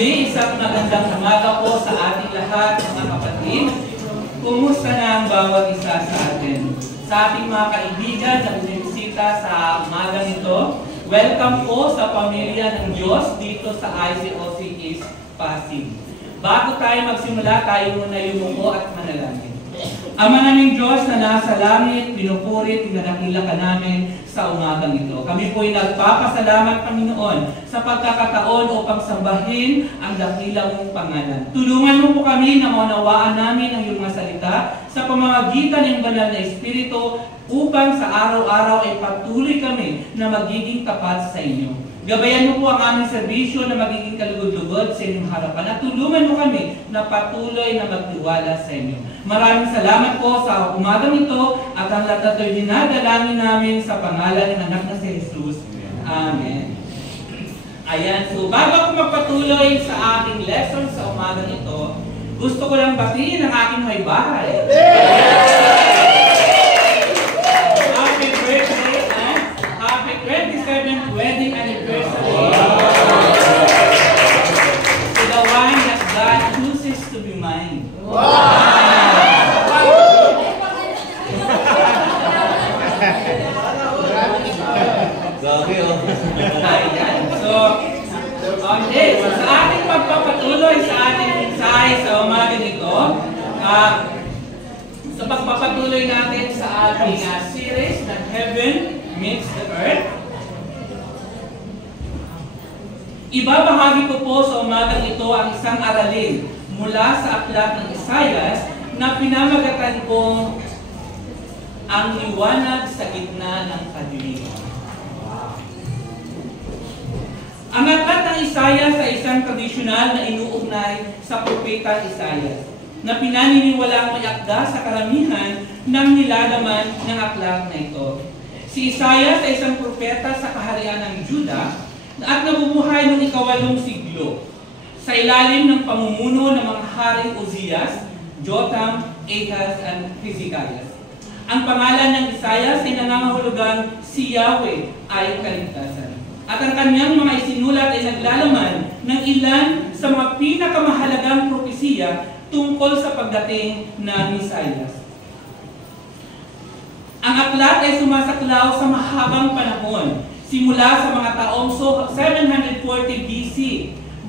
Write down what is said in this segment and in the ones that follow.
Muli, isang magandang umaga po sa ating lahat, mga kapatid. Kumusta na ang bawat isa sa atin? Sa ating mga kaibigan na bumisita sa umaga nito, welcome po sa pamilya ng Diyos dito sa ICOC East Pasig. Bago tayo magsimula, tayo muna yumuko at manalangin. Ama naming Diyos na nasa langit, pinupuri, pinanakila ka namin sa umagang ito. Kami po'y nagpapasalamat, Panginoon, sa pagkakataon upang sambahin ang dakila mong pangalan. Tulungan mo po kami na maunawaan namin ang iyong mga salita sa pamamagitan ng banal na Espiritu upang sa araw-araw ay patuloy kami na magiging tapat sa inyo. Gabayan mo po ang aming serbisyo na magiging kalugod-lugod sa inyong harapan at tulungan mo kami na patuloy na magtiwala sa inyo. Maraming salamat po sa umagang ito at ang lahat ito'y dinadalangin namin sa pangalan ng anak na si Jesus. Amen. Ayan, so bago ako magpatuloy sa aking lesson sa umagang ito, gusto ko lang batiin ang aking may bahay. Happy birthday and happy 27th wedding anniversary. To the one that God chooses to be mine. Ayan. So, okay. So, sa ating pagpapatuloy sa ating mensahe sa umaga nito, sa pagpapatuloy natin sa ating series na Heaven Meets the Earth, ibabahagi ko po sa umagang ito ang isang aralin mula sa aklat ng Isaias na pinamagatan kong ang liwanag sa gitna ng kadiliman. Ang aklat ng Isaias ay isang tradisyonal na inuugnay sa propeta Isaias na pinaniniwalaang may akda sa karamihan ng nilalaman ng aklat na ito. Si Isaias ay isang propeta sa kaharian ng Juda at nabubuhay noong ika-8 siglo sa ilalim ng pamumuno ng mga haring Uzias, Jotham, Ahaz, at Hezekias. Ang pangalan ng Isaias ay nangangahulugang si Yahweh ay kaligtasan. At ang kanyang mga isinulat ay naglalaman ng ilan sa mga pinakamahalagang propesiya tungkol sa pagdating ng Mesiyas. Ang aklat ay sumasaklaw sa mahabang panahon, simula sa mga taong 740 BC,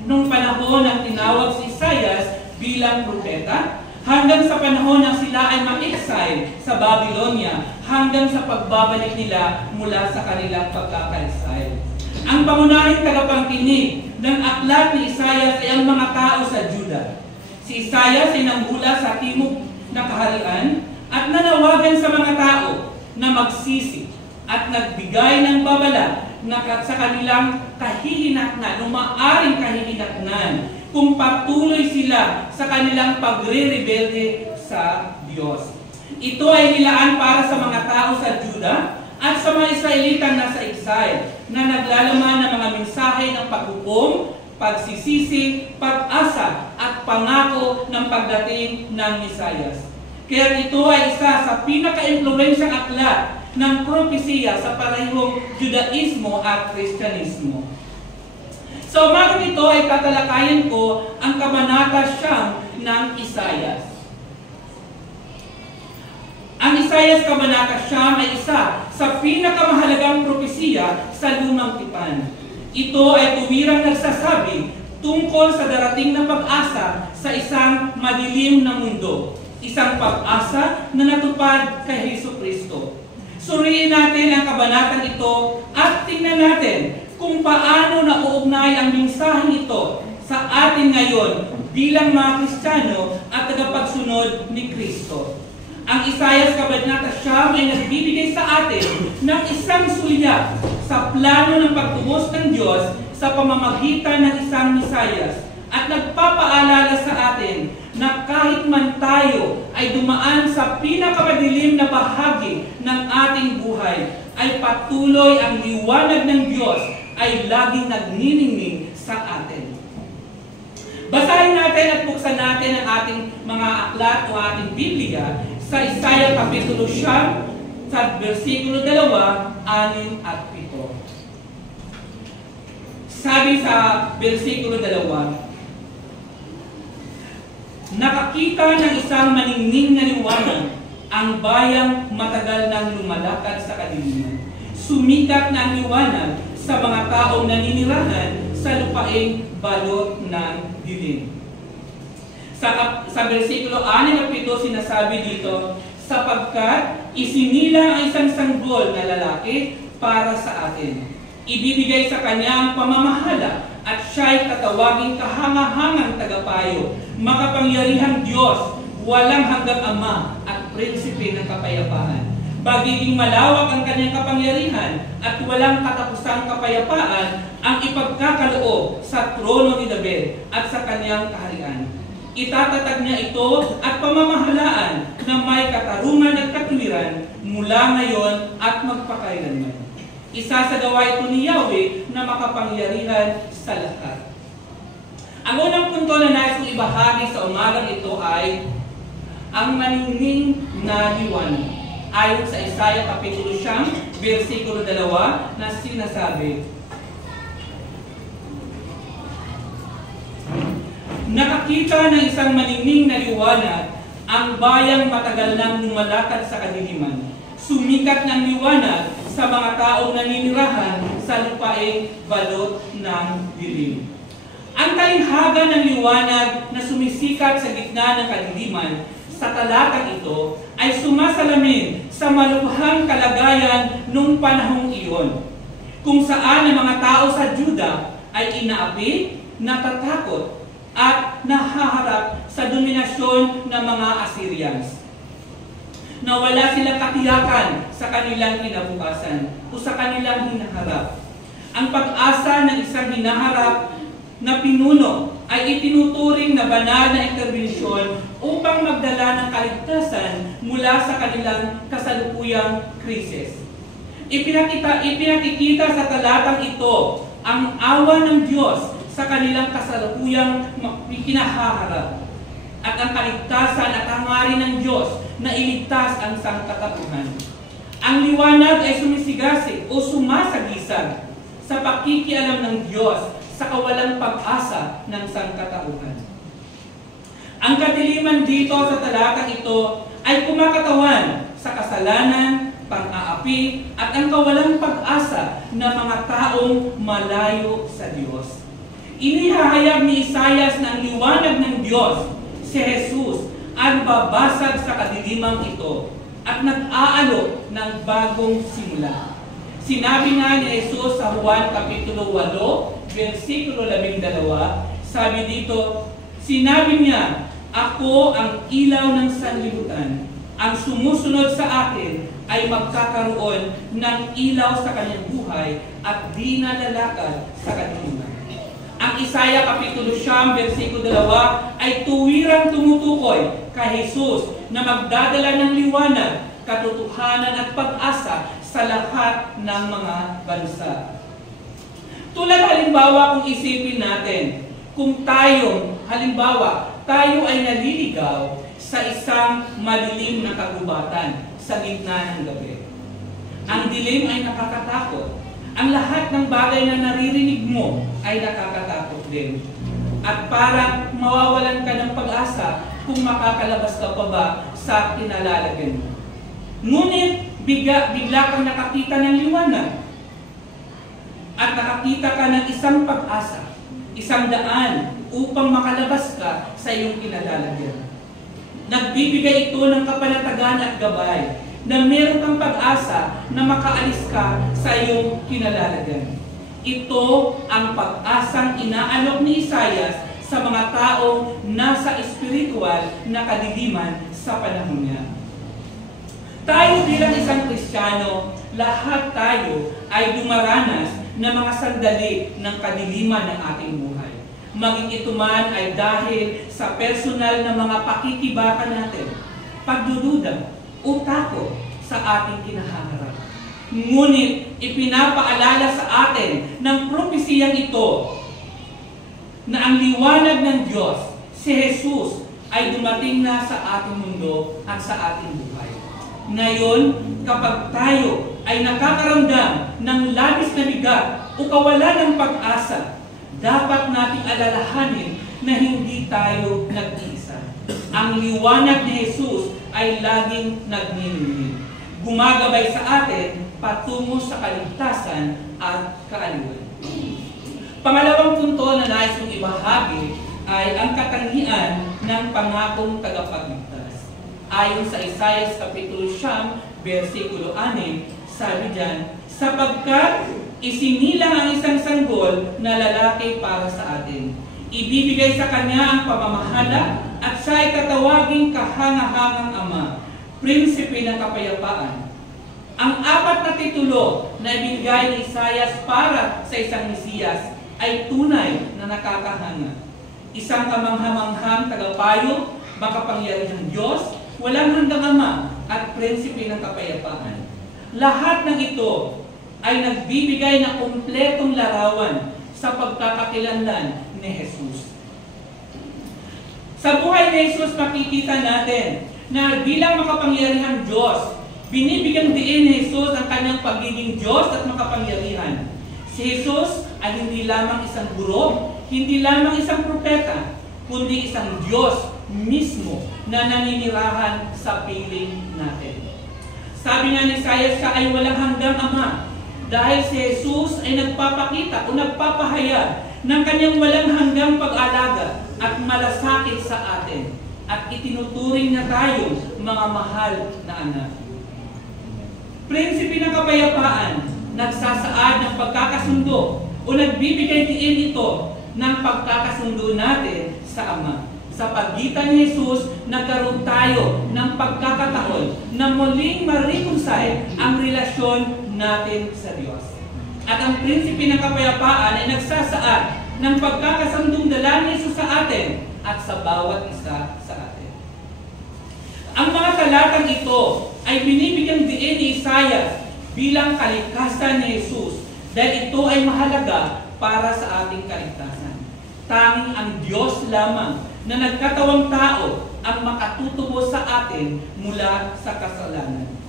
nung panahon ng tinawag si Isaias bilang propeta, hanggang sa panahon na sila ay ma-exile sa Babylonia, hanggang sa pagbabalik nila mula sa kanilang pagkaka-exile. Ang pangunahing tagapangkinig ng aklat ni Isaias ay ang mga tao sa Juda. Si Isaias ay nanghula sa timog na kaharian at nanawagan sa mga tao na magsisi at nagbigay ng babala na sa kanilang kahihinatnan, o maaaring kahihinatnan, kung patuloy sila sa kanilang pagre-rebelde sa Diyos. Ito ay nilaan para sa mga tao sa Juda at sa mga Israelitang nasa exile na naglalaman ng mga mensahe ng paghukom, pagsisisi, pag-asa at pangako ng pagdating ng Mesiyas. Kaya ito ay isa sa pinaka-impluwensyang aklat ng propesiya sa parehong Judaismo at Kristyanismo. So, umaga nito ay tatalakayin ko ang kabanata 9 ng Isaias. Ang Isaias kabanata 9 ay isa sa pinakamahalagang propesiya sa Lumang Tipan. Ito ay tuwirang nagsasabi tungkol sa darating na pag-asa sa isang madilim na mundo. Isang pag-asa na natupad kay Jesucristo. Suriin natin ang kabanatang ito at tingnan natin kung paano nauugnay ang mensaheng ito sa atin ngayon bilang mga Kristiyano at tagapagsunod ni Kristo. Ang Isaias kabanata 9 ay nagbibigay sa atin ng isang sulya sa plano ng pagtubos ng Diyos sa pamamagitan ng isang Mesiyas at nagpapaalala sa atin na kahit man tayo ay dumaan sa pinakamadilim na bahagi ng ating buhay, ay patuloy ang liwanag ng Diyos ay laging nagniningning sa atin. Basahin natin at buksan natin ang ating mga aklat o ating Biblia sa Isaiah Kapitulo 9, sa versikulo 2, 6 at 7. Sabi sa versikulo 2, Nakakita ng isang maningning na liwanag ang bayang matagal nang lumalakad sa kadiliman. Sumikat na ang liwanag sa mga taong naninirahan sa lupaing balot ng dilim. Sa versikulo 6 at 7 sinasabi dito, sapagkat isinilang ang isang sanggol na lalaki para sa atin. Ibibigay sa kanya ang pamamahala at siya'y tatawaging kahangahangang tagapayo, makapangyarihang Diyos, walang hanggang Ama at prinsipe ng kapayapaan. Bagiging malawak ang kanyang kapangyarihan at walang katapusang kapayapaan ang ipagkakaloob sa trono ni David at sa kanyang kaharian. Itatatag niya ito at pamamahalaan na may katarungan at katuwiran mula ngayon at magpakailanman. Isa sa gawa ito ni Yahweh na makapangyarihan sa lahat. Ang unang punto na nais kong ibahagi sa umagang ito ay ang maningning na liwanag. Ayon sa Isaiah Kapitulo 9, versikulo 2 na sinasabi, nakakita ng isang maningning na liwanag ang bayang matagal nang lumalakad sa kadiliman. Sumikat ng liwanag sa mga taong naninirahan sa lupaing balot ng dilim. Ang talinghaga ng liwanag na sumisikat sa gitna ng kadiliman sa talatang ito ay sumasalamin sa malubhang kalagayan nung panahong iyon, kung saan ang mga tao sa Juda ay inaapi, natatakot, at nahaharap sa dominasyon ng mga Assyrians. Na wala silang katiyakan sa kanilang kinabukasan o sa kanilang hinaharap. Ang pag-asa ng isang hinaharap na pinuno ay itinuturing na banal na interbensyon upang magdala ng kaligtasan mula sa kanilang kasalukuyang krisis. Ipinakikita sa talatang ito ang awa ng Diyos sa kanilang kasalukuyang kinahaharap at ang kaligtasan at hangarin ng Diyos na iligtas ang sangkatauhan. Ang liwanag ay sumisigasig o sumasagisag sa pakikialam ng Diyos sa kawalang pag-asa ng sangkatauhan. Ang kadiliman dito sa talatang ito ay kumakatawan sa kasalanan, pang-aapi, at ang kawalang pag-asa ng mga taong malayo sa Diyos. Inihahayag ni Isaias na ang liwanag ng Diyos, si Jesus, ang babasag sa kadilimang ito at nag-aalok ng bagong simula. Sinabi nga ni Jesus sa Juan Kapitulo 8, versikulo 12, sabi dito, sinabi niya, ako ang ilaw ng sanlibutan. Ang sumusunod sa akin ay magkakaroon ng ilaw sa kanyang buhay at di na lalakad sa kadiliman. Ang Isaiah Kapitulo 9, versikulo 2 ay tuwirang tumutukoy kay Jesus na magdadala ng liwanag, katotohanan at pag-asa sa lahat ng mga bansa. Tulad halimbawa kung isipin natin, kung tayo ay naliligaw sa isang madilim na kagubatan sa gitna ng gabi. Ang dilim ay nakakatakot. Ang lahat ng bagay na naririnig mo ay nakakatakot din. At parang mawawalan ka ng pag-asa kung makakalabas ka pa ba sa kinalalagyan mo. Ngunit bigla kang nakakita ng liwanag. At nakakita ka ng isang pag-asa, isang daan upang makalabas ka sa iyong kinalalagyan. Nagbibigay ito ng kapanatagan at gabay na meron kang pag-asa na makaalis ka sa iyong kinalalagyan. Ito ang pag-asang inaalok ni Isaias sa mga taong nasa espiritual na kadiliman sa panahon niya. Tayo bilang isang Kristiyano, lahat tayo ay dumaranas ng mga sandali ng kadiliman ng ating buhay. Maging ito man ay dahil sa personal na mga pakikibakan natin, pagdududa, o takot sa ating kinahaharap. Ngunit ipinapaalala sa atin ng propesiyang ito na ang liwanag ng Diyos, si Jesus, ay dumating na sa ating mundo at sa ating buhay. Ngayon, kapag tayo ay nakakaramdam ng labis na bigat o kawalan ng pag-asa, dapat nating alalahanin na hindi tayo nag-iisa. Ang liwanag ni Jesus ay laging nagniningning. Gumagabay sa atin patungo sa kaligtasan at kaaliwan. Pangalawang punto na nais kong ibahagi ay ang katangian ng pangakong tagapagligtas. Ayon sa Isaiah Kapitulo 9, versikulo 6, sabi diyan, sapagkat isinilang ang isang sanggol na lalaki para sa atin. Ibibigay sa kanya ang pamamahala at siya ay tatawaging kahangahangang ama, prinsipe ng kapayapaan. Ang apat na titulo na ibinigay ni Isaiah para sa isang Mesiyas ay tunay na nakakahanga. Isang kamanghamanghang tagapayo, makapangyarihang Diyos, walang hanggang ama, at prinsipe ng kapayapaan. Lahat ng ito ay nagbibigay ng kumpletong larawan sa pagkakakilanlan ni Jesus. Sa buhay ni Jesus, makikita natin na bilang makapangyarihang Diyos, binibigyang diin ni Jesus ang kanyang pagiging Diyos at makapangyarihan. Si Jesus ay hindi lamang isang guro, hindi lamang isang propeta, kundi isang Diyos mismo na naninirahan sa piling natin. Sabi nga ni Isaiah, siya ay walang hanggang ama dahil si Jesus ay nagpapakita o nagpapahayag ng kanyang walang hanggang pag-alaga at malasakit sa atin at itinuturing na tayo mga mahal na anak. Prinsipe ng kapayapaan, nagsasaad ng pagkakasundo o nagbibigay diin ito ng pagkakasundo natin sa Ama. Sa pagitan ni Jesus, nagkaroon tayo ng pagkakataon na muling ma-reconcile ang relasyon natin sa Diyos. At ang prinsipe ng kapayapaan ay nagsasaad ng pagkakasundong dala ni Jesus sa atin at sa bawat isa sa atin. Ang mga talatang ito ay binibigyang diin ni Isaiah bilang kaligtasan ni Jesus dahil ito ay mahalaga para sa ating kaligtasan. Tanging ang Diyos lamang na nagkatawang tao ang makatutubo sa atin mula sa kasalanan.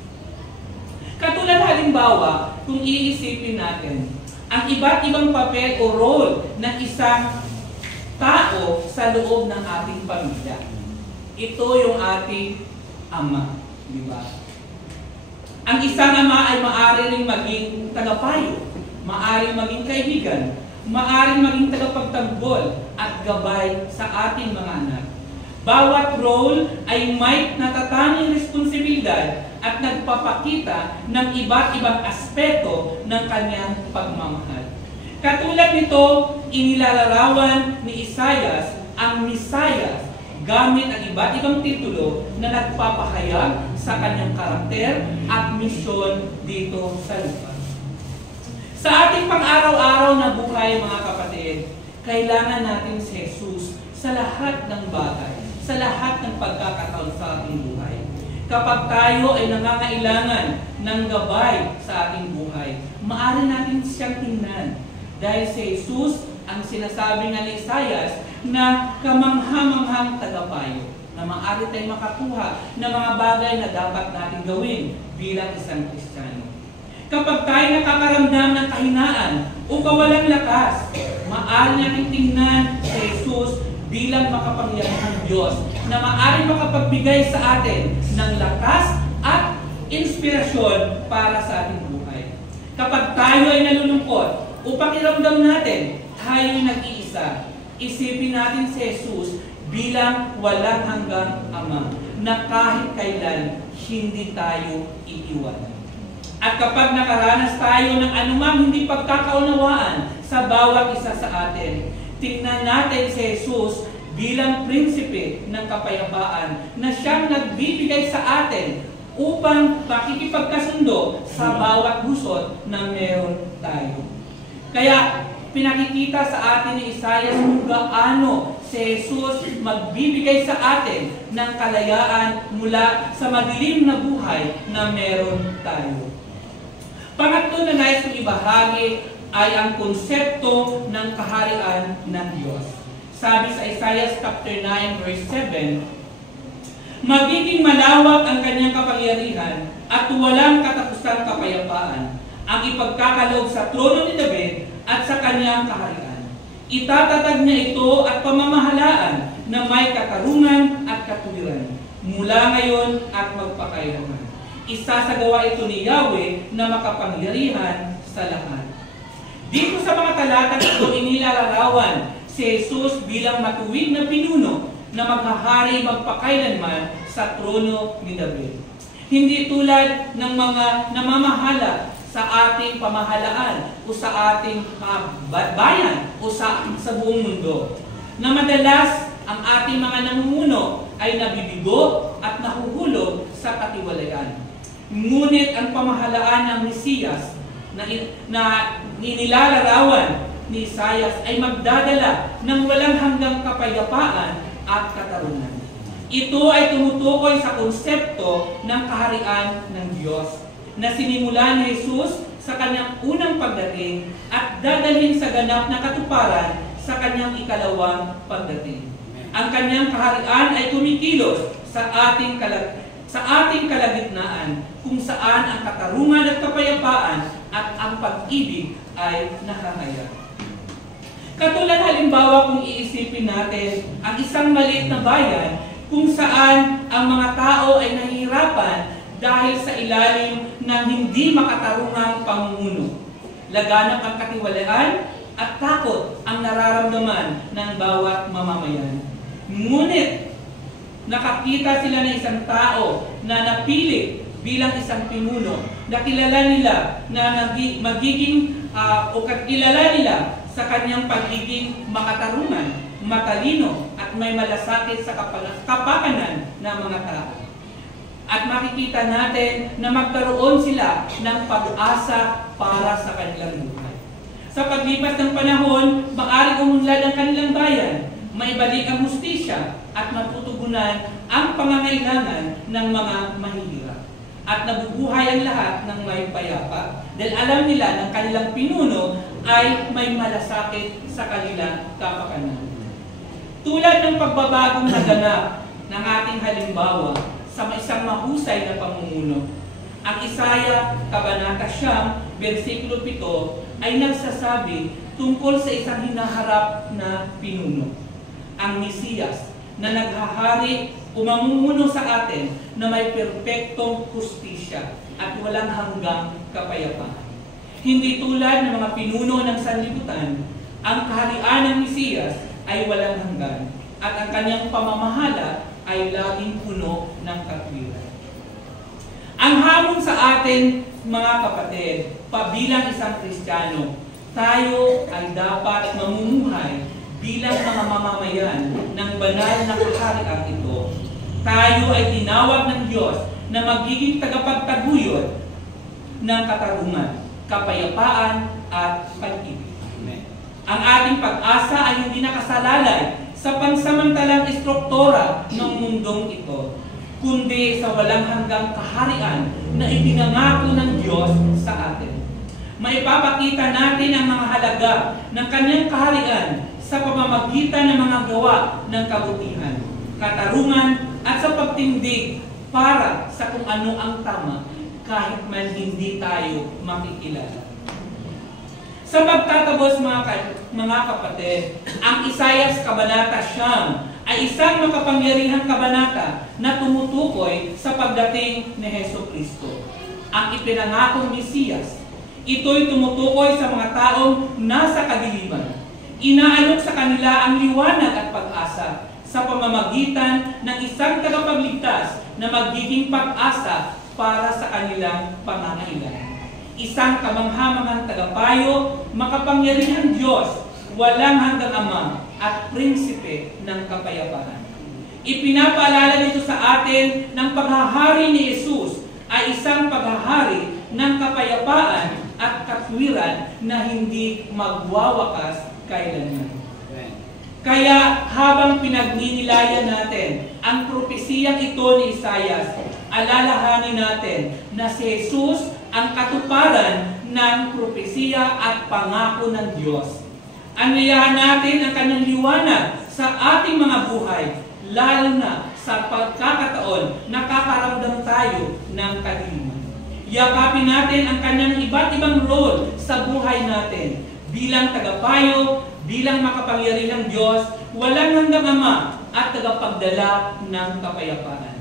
Katulad halimbawa, kung iisipin natin, ang iba't ibang papel o role ng isang tao sa loob ng ating pamilya. Ito yung ating ama, di ba? Ang isang ama ay maaari ring maging tagapayo, maaari maging kaibigan, maaari maging tagapagtanggol at gabay sa ating mga anak. Bawat role ay may natatanging responsibilidad at nagpapakita ng iba't ibang aspeto ng kanyang pagmamahal. Katulad nito, inilalarawan ni Isaiah ang Messiah gamit ang iba't ibang titulo na nagpapahayag sa kanyang karakter at misyon dito sa lupa. Sa ating pang-araw-araw na buhay, mga kapatid, kailangan natin si Jesus sa lahat ng bagay, sa lahat ng pagkakataon sa ating buhay. Kapag tayo ay nangangailangan ng gabay sa ating buhay, maaari natin siyang tingnan. Dahil si Jesus, ang sinasabi nga ni Isaiah, na kamanghamanghang tagapayo, na maaari tayong makakuha ng mga bagay na dapat natin gawin bilang isang Kristiyano. Kapag tayo nakakaramdam ng kahinaan o kawalang lakas, maaari natin tingnan si Jesus bilang makapangyarihang Diyos na maaari makapagbigay sa atin ng lakas at inspirasyon para sa ating buhay. Kapag tayo ay nalulungkot, upang iramdam natin, tayo ay nag-iisa. Isipin natin si Jesus bilang walang hanggang Ama na kahit kailan hindi tayo iiwanan. At kapag nakaranas tayo ng anumang hindi pagkakaunawaan sa bawat isa sa atin, tingnan natin si Jesus bilang prinsipe ng kapayapaan na siyang nagbibigay sa atin upang makikipagkasundo sa bawat gusot na meron tayo. Kaya pinakikita sa atin ni Isaiah kung gaano si Jesus magbibigay sa atin ng kalayaan mula sa madilim na buhay na meron tayo. Pangatlo na nais kong ibahagi ay ang konsepto ng kaharian ng Diyos. Sabi sa Isaiah chapter 9 verse 7, magiging malawak ang kanyang kapangyarihan at walang katapusang kapayapaan ang ipagkakaloob sa trono ni David at sa kanyang kaharian. Itatatag niya ito at pamamahalaan na may katarungan at katwiran, mula ngayon at magpakailanman. Isasagawa ito ni Yahweh na makapangyarihan sa lahat. Dito sa mga talatang ito, inilalarawan si Jesus bilang matuwid na pinuno na maghahari magpakailanman sa trono ni David. Hindi tulad ng mga namamahala sa ating pamahalaan o sa ating bayan o sa buong mundo, na madalas ang ating mga namumuno ay nabibigo at nahuhulog sa katiwalian. Ngunit ang pamahalaan ng Mesiyas na nilalarawan ni Isaias ay magdadala ng walang hanggang kapayapaan at katarungan. Ito ay tumutukoy sa konsepto ng kaharian ng Diyos na sinimulan ni Jesus sa kanyang unang pagdating at dadalhin sa ganap na katuparan sa kanyang ikalawang pagdating. Ang kanyang kaharian ay kumikilos sa ating kalagitnaan kung saan ang katarungan at kapayapaan at ang pag-ibig ay nakakaya. Katulad halimbawa kung iisipin natin ang isang maliit na bayan kung saan ang mga tao ay nahihirapan dahil sa ilalim ng hindi makatarungang pamumuno. Laganap ang katiwalaan at takot ang nararamdaman ng bawat mamamayan. Ngunit, nakakita sila ng isang tao na napili bilang isang pinuno, na kilala nila na kilala nila sa kanyang pagiging makatarungan, matalino, at may malasakit sa kapakanan ng mga tao. At makikita natin na magkaroon sila ng pag-asa para sa kanilang buhay. Sa paglipas ng panahon, maaring umunlad ang kanilang bayan, maibalik ang hustisya at matutugunan ang pangangailangan ng mga mahihirap. At nabubuhay ang lahat ng may payapa dahil alam nila ng kanilang pinuno ay may malasakit sa kanilang kapakanan. Tulad ng pagbabagong naganap ng ating halimbawa sa isang mahusay na pamumuno, ang Isaiah, Kabanata 9, versikulo 7 ay nagsasabi tungkol sa isang hinaharap na pinuno, ang Mesiyas, na naghahari o mamumuno sa atin na may perpektong hustisya at walang hanggang kapayapaan. Hindi tulad ng mga pinuno ng sanlibutan, ang kaharian ng Mesiyas ay walang hanggan at ang kanyang pamamahala ay laging puno ng katwiran. Ang hamon sa atin, mga kapatid, pabilang isang Kristiyano, tayo ay dapat mamumuhay bilang mga mamamayan ng banal na kaharian ito. Tayo ay tinawag ng Diyos na magiging tagapagtaguyod ng katarungan, kapayapaan at pag-ibig. Ang ating pag-asa ay hindi nakasalalay sa pansamantalang istruktura ng mundong ito, kundi sa walang hanggang kaharian na ipinangako ng Diyos sa atin. Maipapakita natin ang mga halaga ng kanyang kaharian sa pamamagitan ng mga gawa ng kabutihan, katarungan at sa pagtindig para sa kung ano ang tama kahit man hindi tayo makikilala. Sa pagtatapos mga kapatid, ang Isaiah Kabanata 9 ay isang makapangyarihang kabanata na tumutukoy sa pagdating ni Jesucristo, ang ipinangakong Mesiyas. Ito'y tumutukoy sa mga taong nasa kadiliman. Inaalok sa kanila ang liwanag at pag-asa sa pamamagitan ng isang tagapagligtas na magiging pag-asa para sa kanilang pangangailangan. Isang kamanghamanghang tagapayo, makapangyarihang Diyos, walang hanggang Ama at prinsipe ng kapayapaan. Ipinapaalala nito sa atin ng paghahari ni Jesus ay isang paghahari ng kapayapaan at katwiran na hindi magwawakas kailanman. Kaya habang pinagninilayan natin ang propesiyang ito ni Isaiah, alalahanin natin na si Jesus ang katuparan ng propesiya at pangako ng Diyos. Anyayahan natin ang kanyang liwanag sa ating mga buhay, lalo na sa pagkakataon na kakaramdam tayo ng kadiliman. Yakapin natin ang kanyang iba't ibang role sa buhay natin bilang tagapayo, bilang makapangyarihang Diyos, walang hanggang Ama, at tagapagdala ng kapayapaan.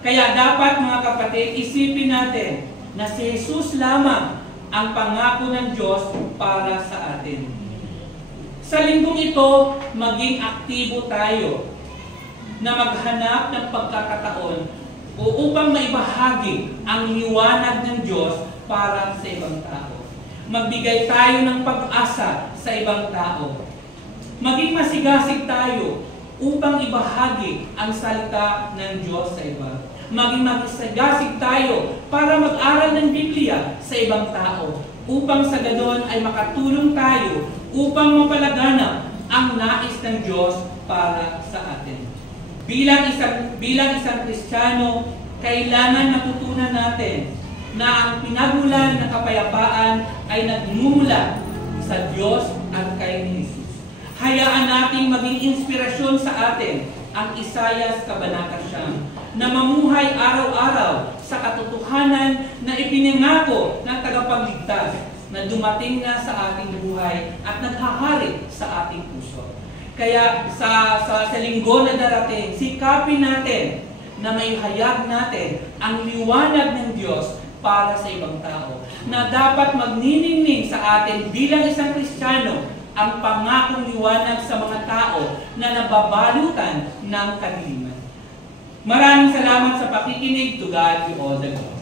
Kaya dapat mga kapatid, isipin natin na si Jesus lamang ang pangako ng Diyos para sa atin. Sa linggong ito, maging aktibo tayo na maghanap ng pagkakataon upang maibahagi ang liwanag ng Diyos para sa ibang tao. Magbigay tayo ng pag-asa sa ibang tao. Maging masigasig tayo upang ibahagi ang salita ng Diyos sa iba. Maging masigasig tayo para mag-aral ng Biblia sa ibang tao upang sa ganon ay makatulong tayo upang mapalaganap ang nais ng Diyos para sa atin. Bilang isang Kristiyano, kailangan matutunan natin na ang pinagulan ng kapayapaan ay nagmumula sa Diyos at kay Jesus. Hayaan nating maging inspirasyon sa atin ang Isaias Kabanata 9 na mamuhay araw-araw sa katotohanan na ipinangako ng tagapagligtas na dumating na sa ating buhay at naghahari sa ating puso. Kaya sa linggo na darating, sikapin natin na maihayag natin ang liwanag ng Diyos para sa ibang tao, na dapat magniningning sa atin bilang isang Kristiyano ang pangakong liwanag sa mga tao na nababalutan ng kadiliman. Maraming salamat sa pakikinig. To God be all the glory.